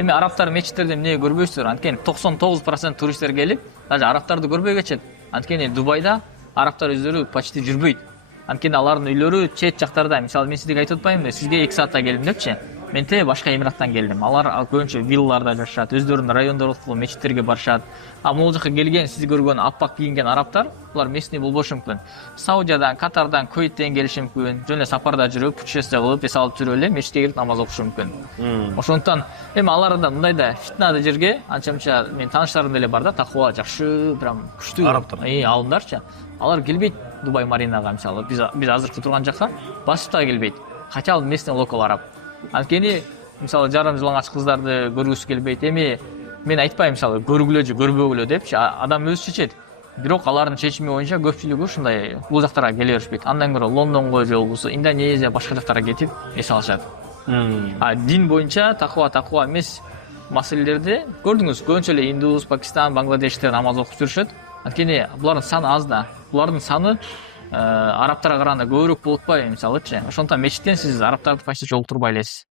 Эми арабтар мечиттерде эмне көрбөйсүздөр? Анткени 99% туристтер келип, даже арабтарды көрбөй кетет. Анткени Дубайда арабтар өздөрү почти жүрбөйт. Анткени алардын үйлөрү чет жактарда. Мисалы мен сизге айтып атпаймынбы, сизге 2 саатта келдим депчи. Мен башка эмираттан келдим. Алар көбүнчө виллаларда жашашат, өздөрүнүн райондору аркылуу мечиттерге барышат. Могул жака келген, сиз көргөн аппак кийинген арабтар, булар местный болбошу мүмкүн. Саудиядан, Катардан, Куейттен келиши мүмкүн. Жөн эле сапарда жүрүп, путешествие кылып, эс алып жүрүп эле мечитке келип намаз окушу мүмкүн. Ошондуктан эми аларда мындай да фитнада жерге анча-мынча мен тааныштарым деле бар да, такыба жакшы, прям күчтүү арабтар. Алымдарчы. Алар келбейт Дубай Маринага, мисалы биз азыркы турган жакка басып да келбейт. Хотя ал местный локал араб. Анткени мисалы жарым жалаңач кыздарды көргүсү келбейт. Эми мен айтпайм мисалы көргүлө же көрбөгүлө депчи, адам өзү чечет. Бирок алардын чечими боюнча көпчүлүгү ушундай бул жактарга келе беришпейт. Андан көрө Лондонго же болбосо Индонезия, башка жактарга кетип эс алышат. Дин боюнча такыба эмес маселелерди көрдүңүз, көбүнчө эле Индус, Пакистан, Бангладештер намаз окуп жүрүшөт. Анткени булардын саны аз да. Булардын саны арабтарга караганда көбүрөөк болуп атпайбы мисалычы. Ошондуктан мечиттен сиз арабтарды почти жолуктурбай элесиз.